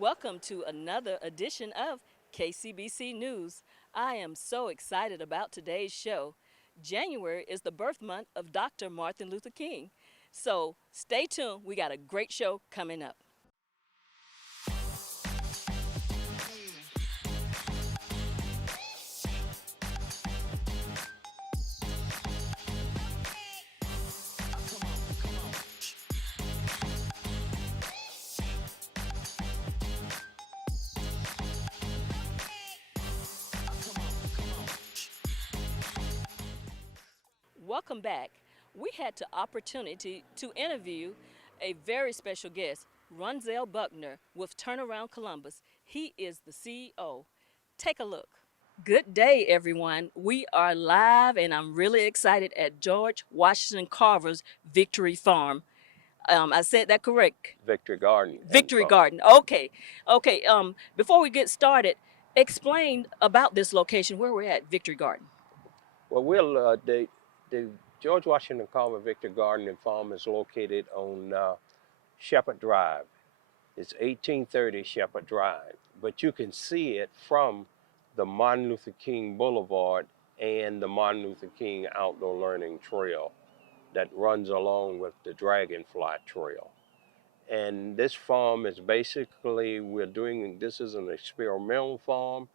Welcome to another edition of KCBC News. I am so excited about today's show. January is the birth month of Dr. Martin Luther King. So stay tuned, we got a great show coming up. Welcome back. We had the opportunity to interview a very special guest, Ronzell Buckner with Turnaround Columbus. He is the CEO. Take a look. Good day, everyone. We are live, and I'm really excited at George Washington Carver's Victory Farm. I said that correct. Victory Garden and Victory Farm. Garden. Okay, okay. Before we get started, explain about this location where we're at, Victory Garden. Well, the George Washington Carver Victory Garden and Farm is located on Shepherd Drive. It's 1830 Shepherd Drive, but you can see it from the Martin Luther King Boulevard and the Martin Luther King Outdoor Learning Trail that runs along with the Dragonfly Trail. And this farm is basically, this is an experimental farm.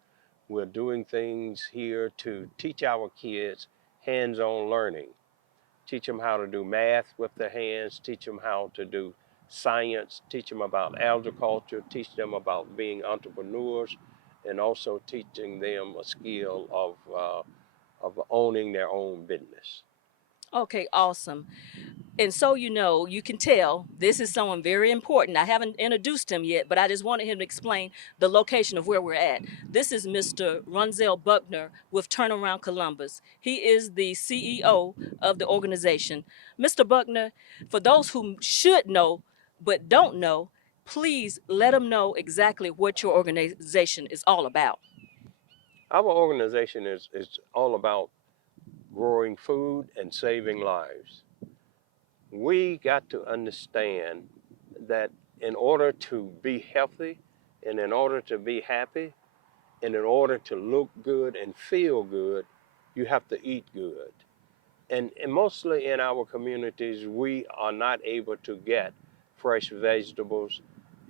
We're doing things here to teach our kids hands-on learning. Teach them how to do math with their hands, teach them how to do science, teach them about agriculture, teach them about being entrepreneurs, and also teaching them a skill of owning their own business. Okay, awesome. And so you can tell this is someone very important. I haven't introduced him yet, but I just wanted him to explain the location of where we're at. This is Mr. Ronzell Buckner with Turnaround Columbus. He is the CEO of the organization. Mr. Buckner, for those who should know but don't know, please let them know exactly what your organization is all about. Our organization is all about growing food and saving lives. We got to understand that in order to be healthy and in order to be happy and in order to look good and feel good, you have to eat good. And mostly in our communities, we are not able to get fresh vegetables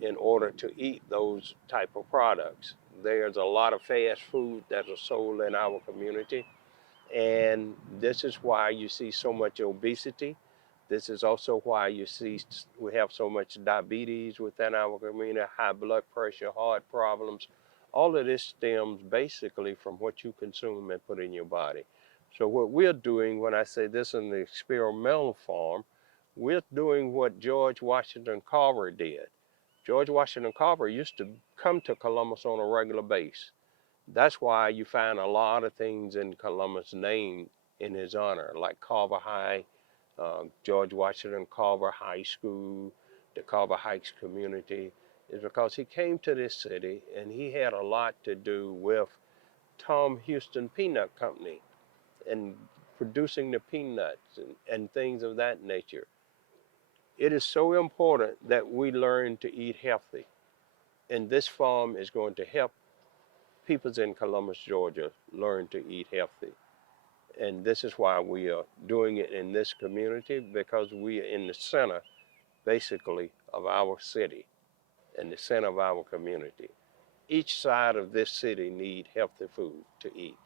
in order to eat those type of products. There's a lot of fast food that are sold in our community, and this is why you see so much obesity. This is also why we have so much diabetes within our community, high blood pressure, heart problems. All of this stems basically from what you consume and put in your body. So what we're doing, when I say this in the experimental farm, we're doing what George Washington Carver did. George Washington Carver used to come to Columbus on a regular basis. That's why you find a lot of things in Columbus named in his honor, like Carver High, George Washington Carver High School, the Carver Heights community, is because he came to this city and he had a lot to do with Tom Houston Peanut Company and producing the peanuts and things of that nature. It is so important that we learn to eat healthy. And this farm is going to help people in Columbus, Georgia, learn to eat healthy. And this is why we are doing it in this community, because we are in the center, basically, of our city and the center of our community. Each side of this city need healthy food to eat.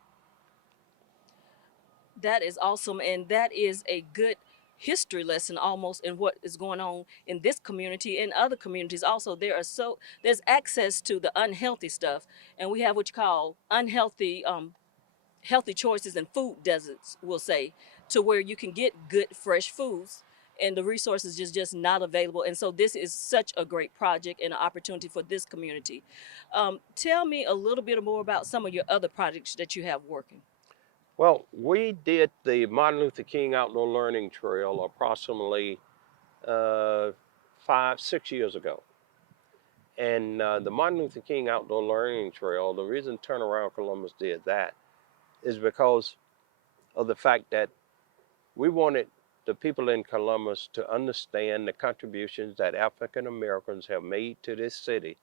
That is awesome, and that is a good history lesson almost in what is going on in this community and other communities. Also, there's access to the unhealthy stuff, and we have what you call unhealthy healthy choices and food deserts, we'll say, to where you can get good fresh foods and the resources is just not available. And so this is such a great project and an opportunity for this community. Tell me a little bit more about some of your other projects that you have working. Well, we did the Martin Luther King Outdoor Learning Trail approximately 6 years ago. And the Martin Luther King Outdoor Learning Trail, the reason Turnaround Columbus did that is because of the fact that we wanted the people in Columbus to understand the contributions that African Americans have made to this city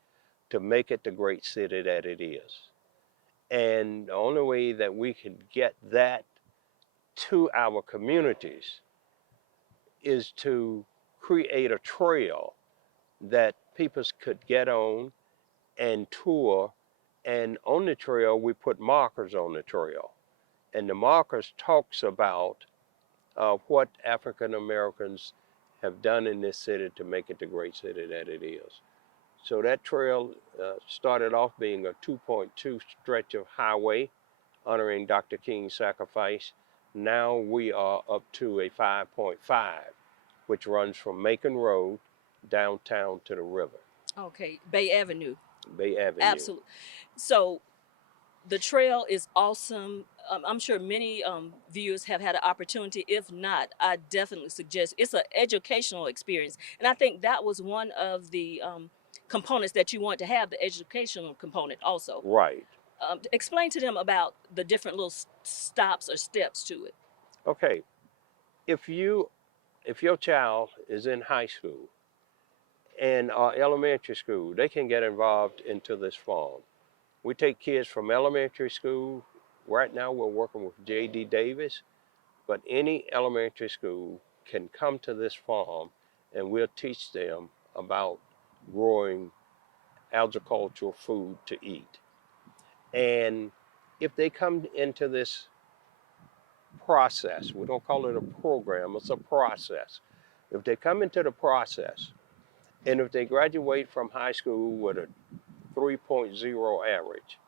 to make it the great city that it is. And the only way that we can get that to our communities is to create a trail that people could get on and tour. And on the trail, we put markers on the trail. And the markers talks about what African Americans have done in this city to make it the great city that it is. So that trail started off being a 2.2 stretch of highway honoring Dr. King's sacrifice. Now we are up to a 5.5, which runs from Macon Road downtown to the river. Okay, Bay Avenue. Bay Avenue. Absolutely. So the trail is awesome. I'm sure many viewers have had an opportunity. If not, I definitely suggest it's an educational experience. And I think that was one of the components that you want to have, the educational component also. Right. Explain to them about the different little stops or steps to it. Okay. If your child is in high school and elementary school, they can get involved into this farm. We take kids from elementary school. Right now we're working with J.D. Davis, but any elementary school can come to this farm and we'll teach them about growing agricultural food to eat. And if they come into this process, we don't call it a program, it's a process. If they come into the process and if they graduate from high school with a 3.0 average,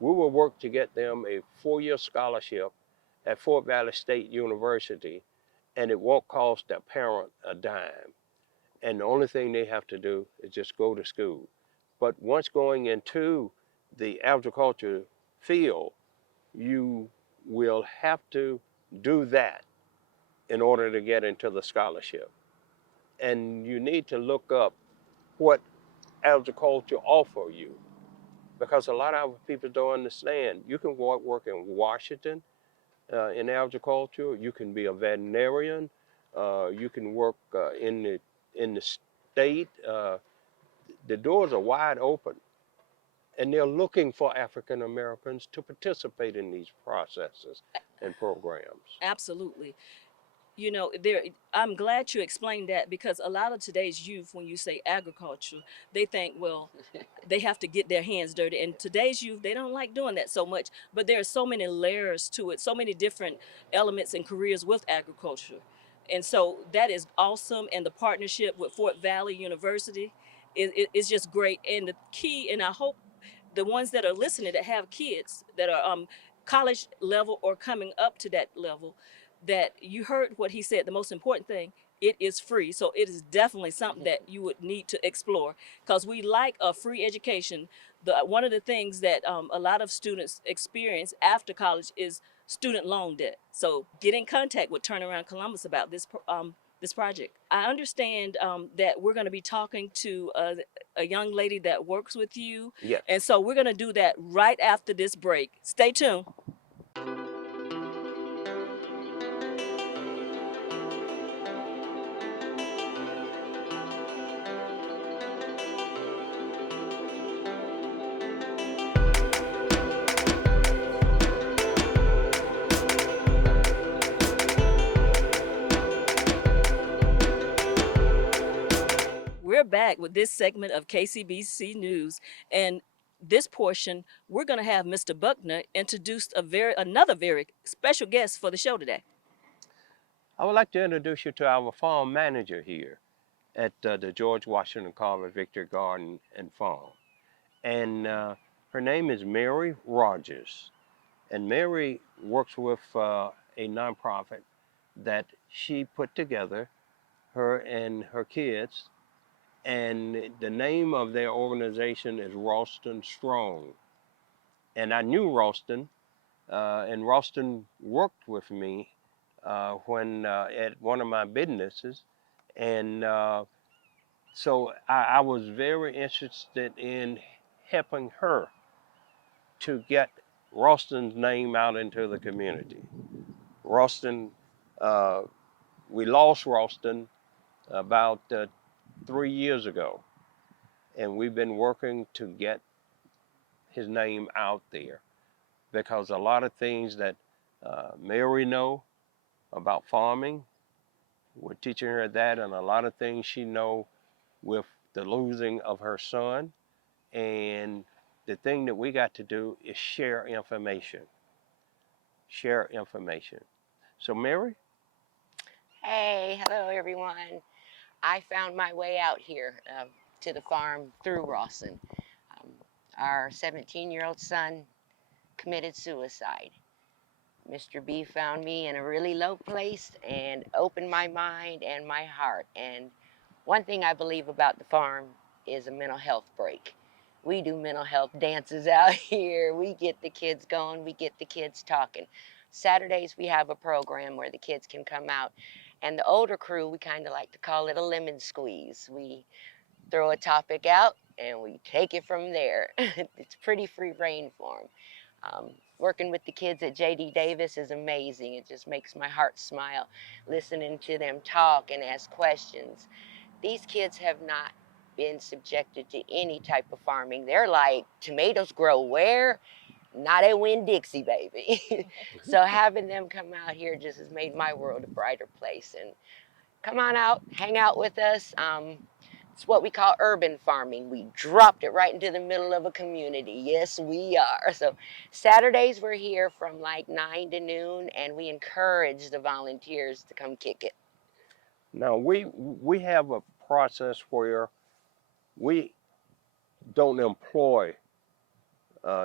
we will work to get them a 4-year scholarship at Fort Valley State University, and it won't cost their parent a dime. And the only thing they have to do is just go to school. But once going into the agriculture field, you will have to do that in order to get into the scholarship. And you need to look up what agriculture offer you, because a lot of people don't understand. You can work in Washington in agriculture. You can be a veterinarian. You can work in the state. The doors are wide open, and they're looking for African Americans to participate in these processes and programs. Absolutely. You know, there, I'm glad you explained that, because a lot of today's youth, when you say agriculture, they think, well, they have to get their hands dirty. And today's youth, they don't like doing that so much. But there are so many layers to it, so many different elements and careers with agriculture. And so that is awesome. And the partnership with Fort Valley University is just great. And the key, and I hope the ones that are listening that have kids that are college level or coming up to that level, that you heard what he said. The most important thing, it is free. So it is definitely something that you would need to explore, because we like a free education. One of the things that a lot of students experience after college is student loan debt. So get in contact with Turnaround Columbus about this project. I understand that we're going to be talking to a young lady that works with you. Yes. And so we're going to do that right after this break. Stay tuned. We're back with this segment of KCBC News, and this portion we're going to have Mr. Buckner introduce another very special guest for the show today. I would like to introduce you to our farm manager here at the George Washington Carver Victory Garden and Farm. And her name is Mary Rogers. And Mary works with a nonprofit that she put together, her and her kids. And the name of their organization is Ralston Strong. And I knew Ralston, and Ralston worked with me when at one of my businesses. And so I was very interested in helping her to get Ralston's name out into the community. Ralston, we lost Ralston about 3 years ago. and we've been working to get his name out there, because a lot of things that Mary know about farming, we're teaching her that, and a lot of things she know with the losing of her son. And the thing that we got to do is share information. Share information. So Mary? Hey, hello everyone. I found my way out here to the farm through Rawson. Um, our 17-year-old son committed suicide. Mr. B found me in a really low place and opened my mind and my heart. And one thing I believe about the farm is a mental health break. We do mental health dances out here. We get the kids going, we get the kids talking. Saturdays, we have a program where the kids can come out. And the older crew, we kind of like to call it a lemon squeeze. We throw a topic out and we take it from there. It's pretty free reign for them. Working with the kids at JD Davis is amazing. It just makes my heart smile, listening to them talk and ask questions. These kids have not been subjected to any type of farming. They're like, tomatoes grow where? Not at Winn-Dixie, baby. So having them come out here just has made my world a brighter place. And come on out, hang out with us. It's what we call urban farming. We dropped it right into the middle of a community. Yes, we are. So Saturdays we're here from like 9 to noon, and we encourage the volunteers to come kick it. Now we have a process where we don't employ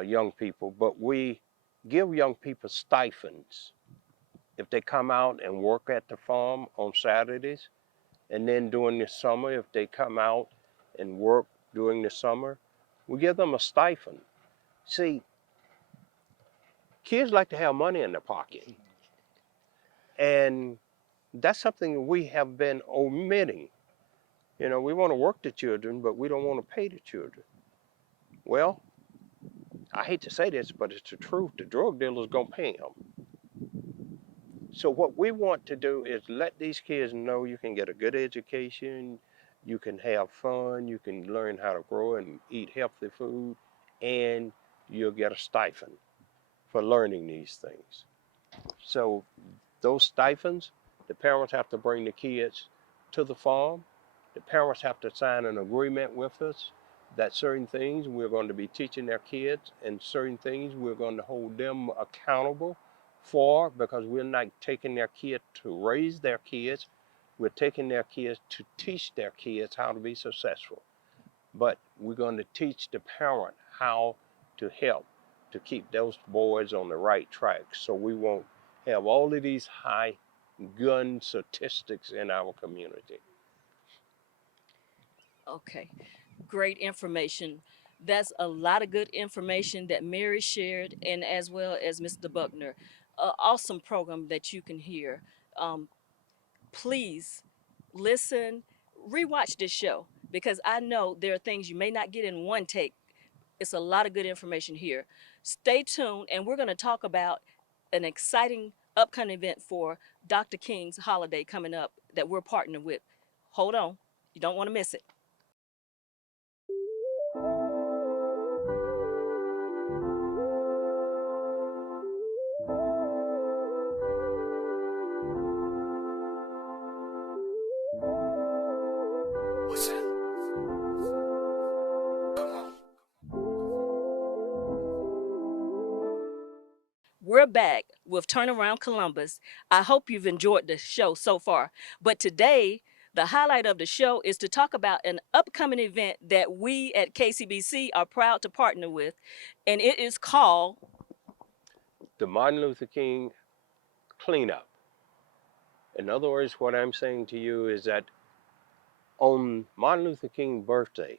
young people, but we give young people stipends if they come out and work at the farm on Saturdays. And then during the summer, if they come out and work during the summer, we give them a stipend. See, kids like to have money in their pocket. And that's something we have been omitting. You know, we want to work the children, but we don't want to pay the children. Well, I hate to say this, but it's the truth. The drug dealer's going to pay them. So what we want to do is let these kids know you can get a good education, you can have fun, you can learn how to grow and eat healthy food, and you'll get a stipend for learning these things. So those stipends, the parents have to bring the kids to the farm. The parents have to sign an agreement with us that certain things we're going to be teaching their kids and certain things we're going to hold them accountable for, because we're not taking their kids to raise their kids. We're taking their kids to teach their kids how to be successful. But we're going to teach the parent how to help to keep those boys on the right track, so we won't have all of these high gun statistics in our community. Okay, great information. That's a lot of good information that Mary shared, and as well as Mr. Buckner. Awesome program that you can hear. Um, Please listen, rewatch this show, because I know there are things you may not get in one take. It's a lot of good information here. Stay tuned, and we're going to talk about an exciting upcoming event for Dr. King's holiday coming up that we're partnering with. Hold on, you don't want to miss it. What's that? Come on. We're back with Turnaround Columbus. I hope you've enjoyed the show so far. But today, the highlight of the show is to talk about an upcoming event that we at KCBC are proud to partner with, and it is called The Martin Luther King cleanup. In other words, what I'm saying to you is that on Martin Luther King's birthday,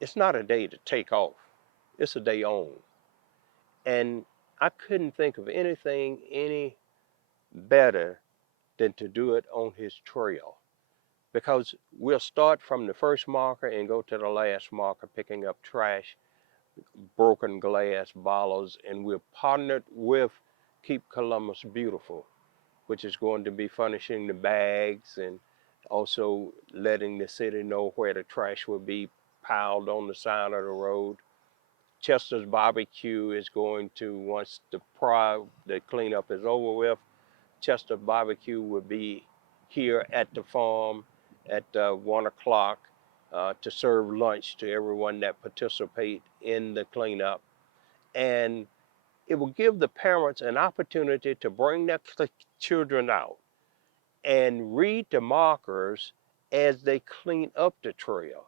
it's not a day to take off, it's a day on. And I couldn't think of anything any better than to do it on his trail, because we'll start from the first marker and go to the last marker, picking up trash, broken glass bottles, and we're partnered with Keep Columbus Beautiful, which is going to be furnishing the bags and also letting the city know where the trash will be piled on the side of the road. Chester's Barbecue is going to, once the cleanup is over with, Chester Barbecue will be here at the farm at 1 o'clock to serve lunch to everyone that participate in the cleanup. And it will give the parents an opportunity to bring their children out and read the markers as they clean up the trail.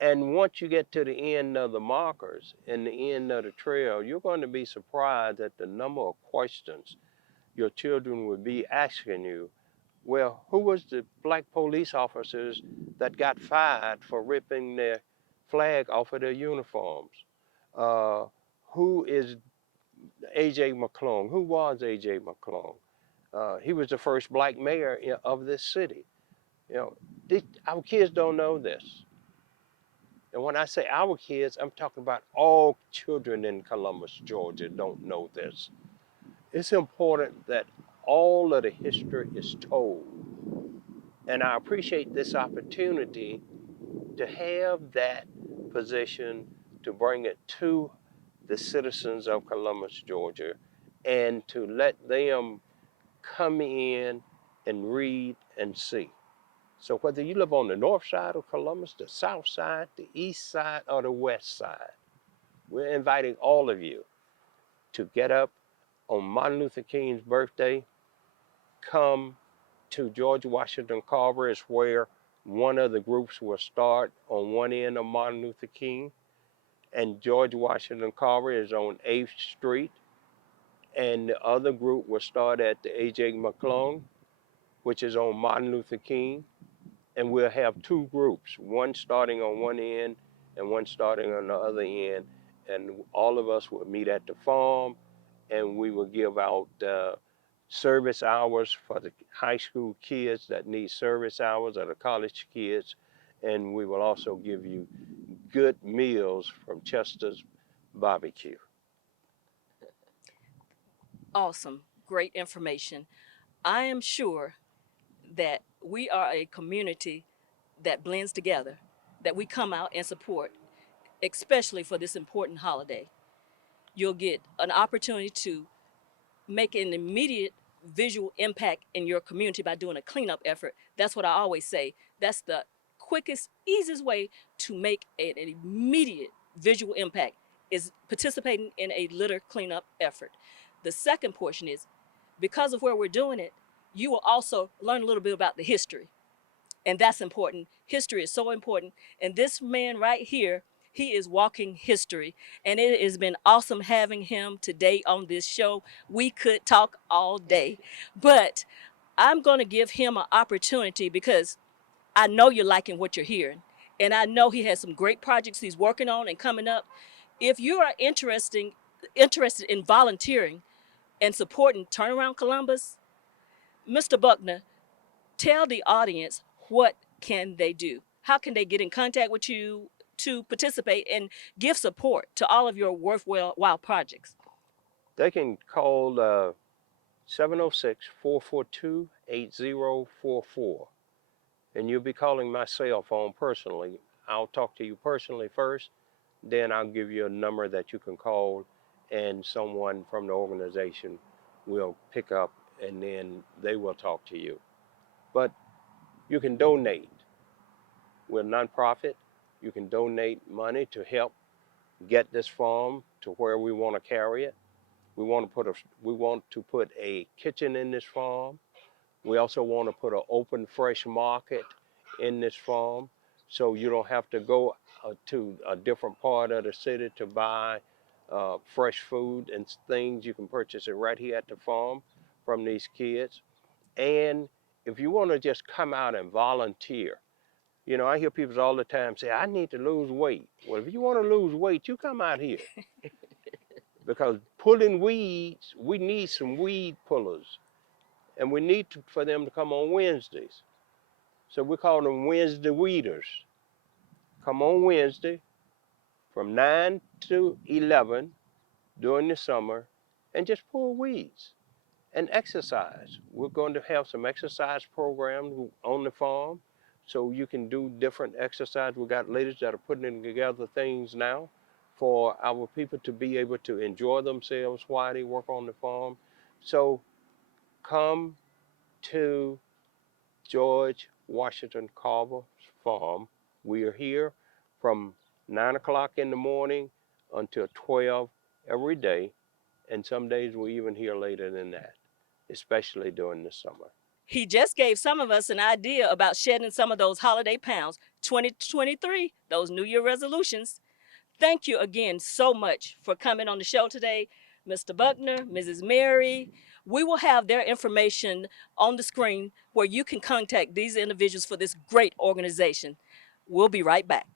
And once you get to the end of the markers and the end of the trail, you're going to be surprised at the number of questions your children will be asking you. Well, who was the black police officers that got fired for ripping their flag off of their uniforms? Uh, who is A.J. McClung? Who was A.J. McClung? He was the first black mayor of this city. You know, our kids don't know this. And when I say our kids, I'm talking about all children in Columbus, Georgia don't know this. It's important that all of the history is told. And I appreciate this opportunity to have that position to bring it to the citizens of Columbus, Georgia, and to let them come in and read and see. So whether you live on the north side of Columbus, the south side, the east side, or the west side, we're inviting all of you to get up on Martin Luther King's birthday, come to George Washington Carver, is where one of the groups will start on one end of Martin Luther King, and George Washington Carver is on 8th Street, and the other group will start at the A.J. McClung, which is on Martin Luther King, and we'll have two groups, one starting on one end and one starting on the other end, and all of us will meet at the farm, and we will give out service hours for the high school kids that need service hours, or the college kids, and we will also give you good meals from Chester's Barbecue. Awesome. Great information. I am sure that we are a community that blends together, that we come out and support, especially for this important holiday. You'll get an opportunity to make an immediate visual impact in your community by doing a cleanup effort. That's what I always say. That's the quickest, easiest way to make an immediate visual impact, is participating in a litter cleanup effort. The second portion is, because of where we're doing it, you will also learn a little bit about the history. And that's important. History is so important. And this man right here, he is walking history. And it has been awesome having him today on this show. We could talk all day, but I'm going to give him an opportunity because I know you're liking what you're hearing. And I know he has some great projects he's working on and coming up. If you are interested in volunteering and supporting Turnaround Columbus, Mr. Buckner, tell the audience, what can they do? How can they get in contact with you to participate and give support to all of your worthwhile projects? They can call 706-442-8044. And you'll be calling my cell phone personally. I'll talk to you personally first, then I'll give you a number that you can call, and someone from the organization will pick up, and then they will talk to you. But you can donate. We're a nonprofit. You can donate money to help get this farm to where we want to carry it. We want to put a kitchen in this farm. We also want to put an open fresh market in this farm, so you don't have to go to a different part of the city to buy fresh food and things. You can purchase it right here at the farm from these kids. And if you want to just come out and volunteer, you know, I hear people all the time say, I need to lose weight. Well, if you want to lose weight, you come out here. Because pulling weeds, we need some weed pullers. And we need for them to come on Wednesdays. So we call them Wednesday weeders. Come on Wednesday from 9 to 11 during the summer and just pull weeds and exercise. We're going to have some exercise programs on the farm so you can do different exercise. We got ladies that are putting together things now for our people to be able to enjoy themselves while they work on the farm. So come to George Washington Carver's farm. We are here from 9 o'clock in the morning until 12 every day, and some days we're even here later than that, especially during the summer. He just gave some of us an idea about shedding some of those holiday pounds. 2023, those New Year resolutions. Thank you again so much for coming on the show today, Mr. Buckner, Mrs. Mary. We will have their information on the screen where you can contact these individuals for this great organization. We'll be right back.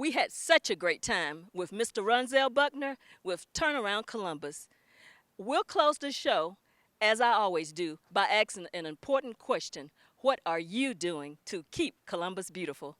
We had such a great time with Mr. Ronzell Buckner with Turnaround Columbus. We'll close the show, as I always do, by asking an important question. What are you doing to keep Columbus beautiful?